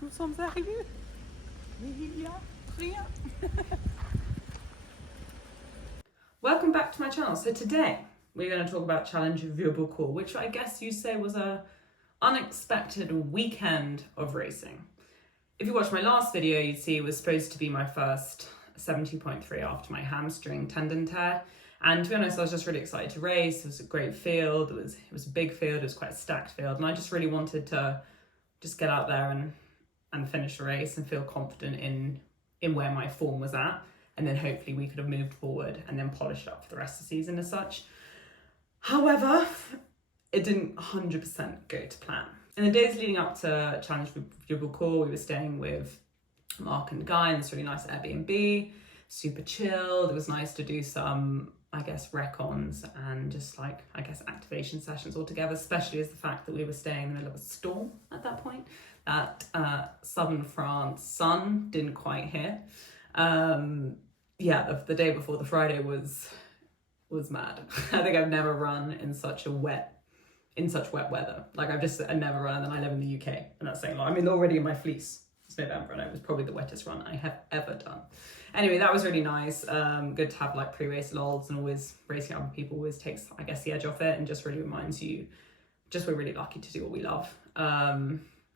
Nous sommes arrivés. Mais il y a rien. Welcome back to my channel. So today we're going to talk about Challenge Vieux-Boucau, which I guess you'd say was a unexpected weekend of racing. If you watched my last video, you'd see it was supposed to be my first 70.3 after my hamstring tendon tear. And to be honest, I was just really excited to race. It was a great field. It was a big field. It was quite a stacked field. And I just really wanted to just get out there and finish the race and feel confident in where my form was at. And then hopefully we could have moved forward and then polished up for the rest of the season as such. However, it didn't 100% go to plan. In the days leading up to Challenge Vieux-Boucau, we were staying with Mark and Guy in this really nice Airbnb, super chilled. It was nice to do some, I guess, recons and just like, I guess, activation sessions all together, especially as the fact that we were staying in the middle of a storm at that point. That southern France sun didn't quite hit. The day before, the Friday was mad. I think I've never run in such wet weather. Like I never run, and then I live in the UK, and that's saying a lot. I mean, already in my fleece, it's November, and it was probably the wettest run I have ever done. Anyway, that was really nice. Good to have like pre-race lols, and always racing other people always takes, I guess, the edge off it, and just really reminds you, just we're really lucky to do what we love.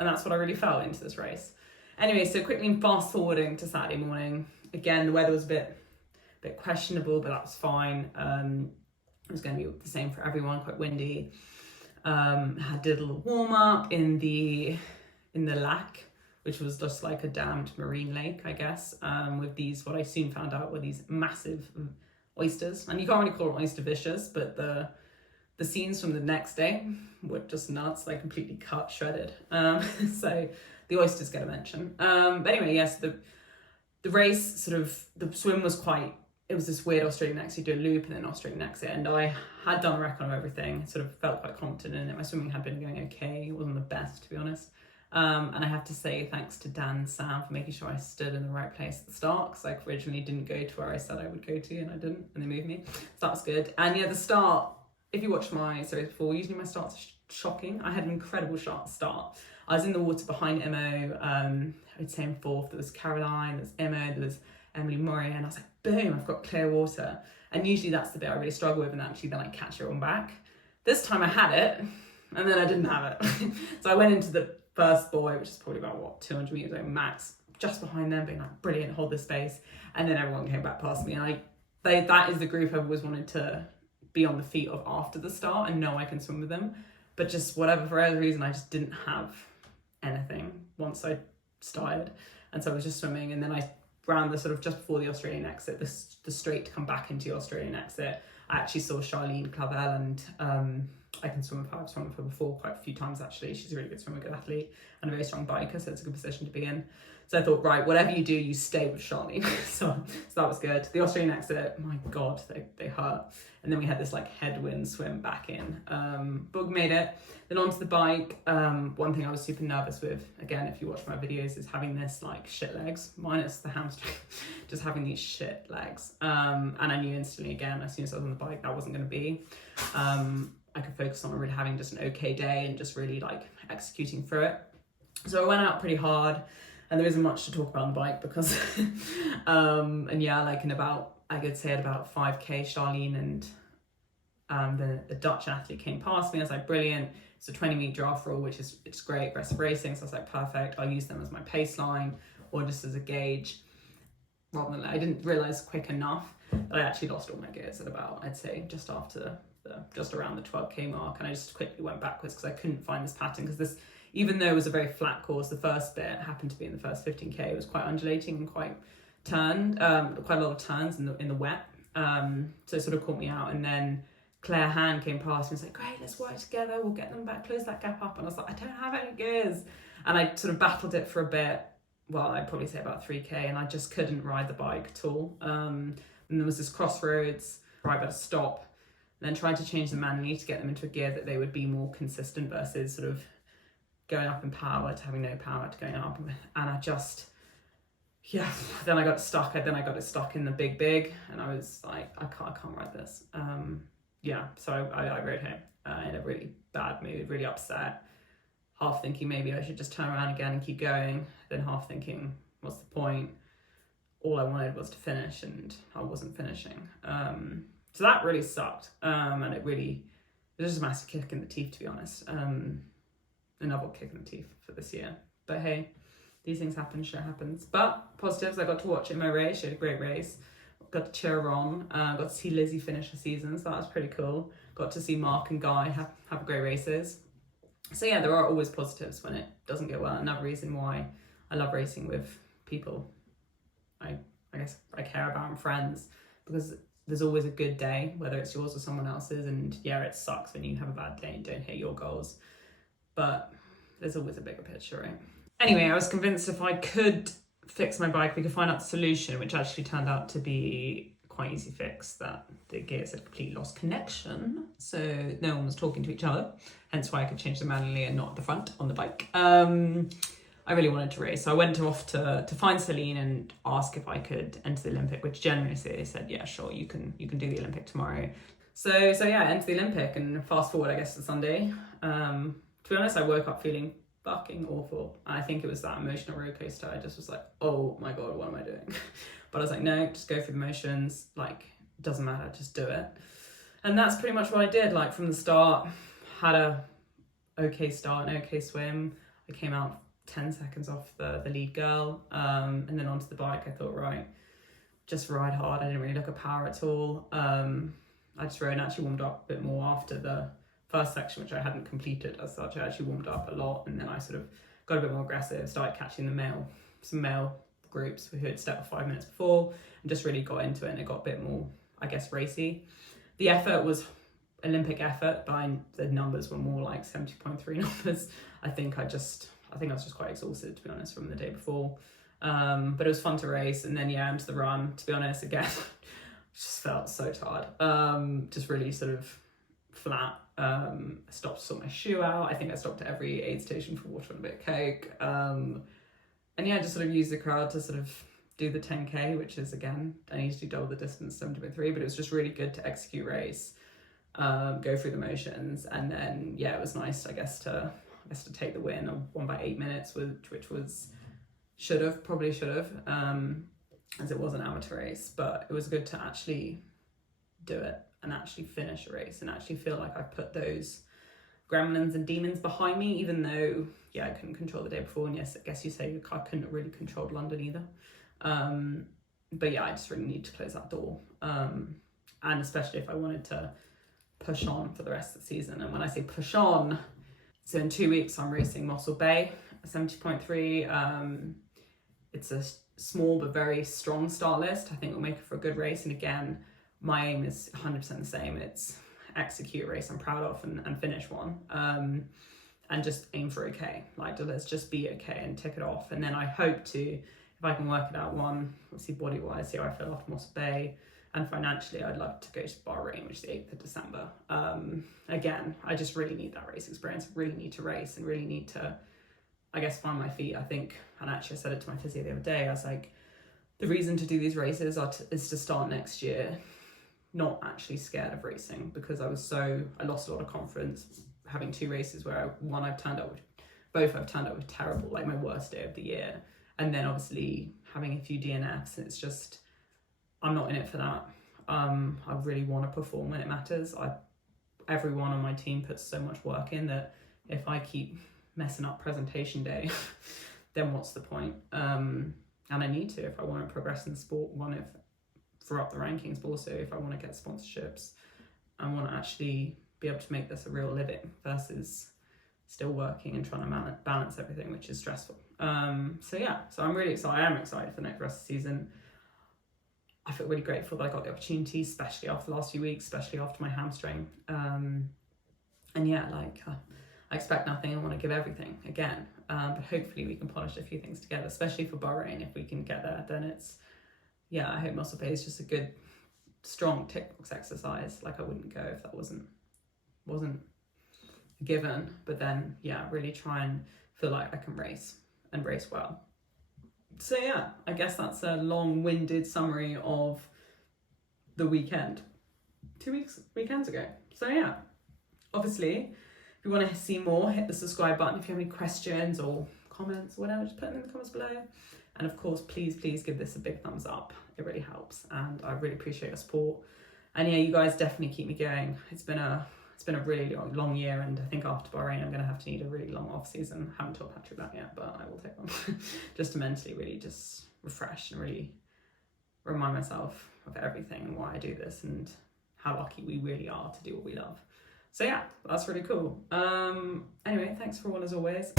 And that's what I really felt into this race. Anyway, so quickly fast forwarding to Saturday morning. Again, the weather was a bit questionable, but that was fine. It was going to be the same for everyone, quite windy. Did a little warm up in the lac, which was just like a dammed marine lake, I guess, with these, what I soon found out were these massive oysters. And you can't really call it oyster vicious, but the scenes from the next day were just nuts. They completely cut, shredded. So the oysters get a mention. But anyway, yes, the race, sort of, the swim was it was this weird Australian exit. You do a loop and then Australian exit. And I had done a recon of everything, sort of felt quite confident in it. My swimming had been going okay. It wasn't the best, to be honest. And I have to say thanks to Dan and Sam for making sure I stood in the right place at the start, because I originally didn't go to where I said I would go to, and I didn't, and they moved me. So that was good. And yeah, the start, if you watched my series before, usually my starts are shocking. I had an incredible start. I was in the water behind Imo. I would say in fourth. There was Caroline, there was Imo, there was Emily Murray, and I was like, boom, I've got clear water. And usually that's the bit I really struggle with, and actually then I catch everyone back. This time I had it, and then I didn't have it. So I went into the first buoy, which is probably about 200 meters over max, just behind them, being like, brilliant, hold this space. And then everyone came back past me, and that is the group I've always wanted to be on the feet of after the start and know I can swim with them. But just for whatever reason, I just didn't have anything once I started. And so I was just swimming, and then I ran the sort of just before the Australian exit, the straight to come back into the Australian exit. I actually saw Jules Claudel, and I can swim with her. I've swum with her before quite a few times actually. She's a really good swimmer, good athlete, and a very strong biker, so it's a good position to be in. So I thought, right, whatever you do, you stay with Charlene. so that was good. The Australian exit, my God, they hurt. And then we had this like headwind swim back in. But we made it. Then onto the bike. One thing I was super nervous with, again, if you watch my videos, is having this like shit legs, minus the hamstring, just having these shit legs. And I knew instantly, again, as soon as I was on the bike, that wasn't going to be. I could focus on really having just an okay day and just really like executing through it. So I went out pretty hard. And there isn't much to talk about on the bike because, and yeah, like I could say at about 5K, Charlene and the Dutch athlete came past me. I was like, brilliant. It's a 20-meter draft rule, which is great, aggressive racing. So I was like, perfect. I'll use them as my pace line or just as a gauge. Rather than, I didn't realize quick enough that I actually lost all my gears at about, I'd say, just around the 12K mark. And I just quickly went backwards because I couldn't find this pattern, because even though it was a very flat course, the first bit happened to be in the first 15K. It was quite undulating and quite turned, quite a lot of turns in the wet. So it sort of caught me out. And then Claire Han came past and was like, great, let's work together. We'll get them back, close that gap up. And I was like, I don't have any gears. And I sort of battled it for a bit. Well, I'd probably say about 3K, and I just couldn't ride the bike at all. And there was this crossroads where I better stop, and then trying to change them manually to get them into a gear that they would be more consistent versus sort of going up in power to having no power to going up. And I just, then I got stuck. Then I got it stuck in the big, and I was like, I can't ride this. So I rode home in a really bad mood, really upset. half thinking maybe I should just turn around again and keep going, then half thinking, what's the point? All I wanted was to finish and I wasn't finishing. So that really sucked. And it was just a massive kick in the teeth, to be honest. Another kick in the teeth for this year. But hey, these things happen, shit happens. But positives, I got to watch in my race. She had a great race. Got to cheer her on. Got to see Lizzie finish her season, so that was pretty cool. Got to see Mark and Guy have great races. So yeah, there are always positives when it doesn't go well. Another reason why I love racing with people I guess I care about and friends, because there's always a good day, whether it's yours or someone else's. And yeah, it sucks when you have a bad day and don't hit your goals, but there's always a bigger picture, right? Anyway, I was convinced if I could fix my bike, we could find out the solution, which actually turned out to be quite easy fix, that the gears had completely lost connection, so no one was talking to each other, hence why I could change them manually and not at the front on the bike. I really wanted to race, so I went off to find Celine and ask if I could enter the Olympic, which generously they said, yeah, sure, you can do the Olympic tomorrow. So yeah, I entered the Olympic, and fast forward, I guess, to Sunday. To be honest, I woke up feeling fucking awful. I think it was that emotional roller coaster. I just was like, oh my God, what am I doing? But I was like, no, just go through the motions. Like, it doesn't matter, just do it. And that's pretty much what I did. Like, from the start, had a okay start, an okay swim. I came out 10 seconds off the lead girl, and then onto the bike. I thought, right, just ride hard. I didn't really look at power at all. I just rode and actually warmed up a bit more after the first section, which I hadn't completed as such. I actually warmed up a lot, and then I sort of got a bit more aggressive, started catching some male groups who had stepped 5 minutes before, and just really got into it, and it got a bit more, I guess, racy. The effort was Olympic effort, but the numbers were more like 70.3 numbers. I think I was just quite exhausted, to be honest, from the day before. But it was fun to race, and then yeah, into the run. To be honest, again, just felt so tired. Just really sort of flat. I stopped to sort my shoe out. I think I stopped at every aid station for water and a bit of Coke. And yeah, just sort of used the crowd to sort of do the 10K, which is, again, I need to do double the distance, 70.3, but it was just really good to execute race, go through the motions, and then yeah, it was nice, I guess to take the win. I won by 8 minutes, which was probably should have, as it was an amateur race, but it was good to actually do it and actually finish a race and actually feel like I put those gremlins and demons behind me, even though yeah, I couldn't control the day before, and yes, I guess you say I couldn't really control London either. But yeah, I just really need to close that door, and especially if I wanted to push on for the rest of the season. And when I say push on, so in 2 weeks I'm racing Mossel Bay, 70.3. It's a small but very strong start list. I think it'll make it for a good race, and again, my aim is 100% the same. It's execute a race I'm proud of and finish one, and just aim for okay. Like, let's just be okay and tick it off. And then I hope to, if I can work it out, one, obviously body wise, see how I feel after Moss Bay, and financially I'd love to go to Bahrain, which is the 8th of December. Again, I just really need that race experience, really need to race, and really need to, I guess, find my feet. I think, and actually I said it to my physio the other day, I was like, the reason to do these races is to start next year not actually scared of racing, because I lost a lot of confidence having 2 races where both I've turned up with terrible, like my worst day of the year, and then obviously having a few DNFs, and it's just, I'm not in it for that. I really want to perform when it matters. Everyone on my team puts so much work in that if I keep messing up presentation day, then what's the point? And I need to, if I want to progress in the sport, for up the rankings, but also if I want to get sponsorships, I want to actually be able to make this a real living versus still working and trying to balance everything, which is stressful. So I'm really excited. I am excited for the rest of the season. I feel really grateful that I got the opportunity, especially after the last few weeks, especially after my hamstring. And yeah, I expect nothing. I want to give everything again. But hopefully we can polish a few things together, especially for Bahrain. If we can get there, then it's, yeah, I hope Muscle Bay is just a good, strong tick box exercise. Like, I wouldn't go if that wasn't a given. But then, yeah, really try and feel like I can race and race well. So yeah, I guess that's a long-winded summary of the weekend. 2 weekends ago. So yeah, obviously, if you want to see more, hit the subscribe button. If you have any questions or comments or whatever, just put them in the comments below. And of course, please give this a big thumbs up. It really helps, and I really appreciate your support. And yeah, you guys definitely keep me going. It's been a really long year, and I think after Bahrain I'm going to need a really long off season. I haven't told Patrick that yet, but I will take one just to mentally really just refresh and really remind myself of everything and why I do this and how lucky we really are to do what we love. So yeah, that's really cool. Anyway, thanks for all as always.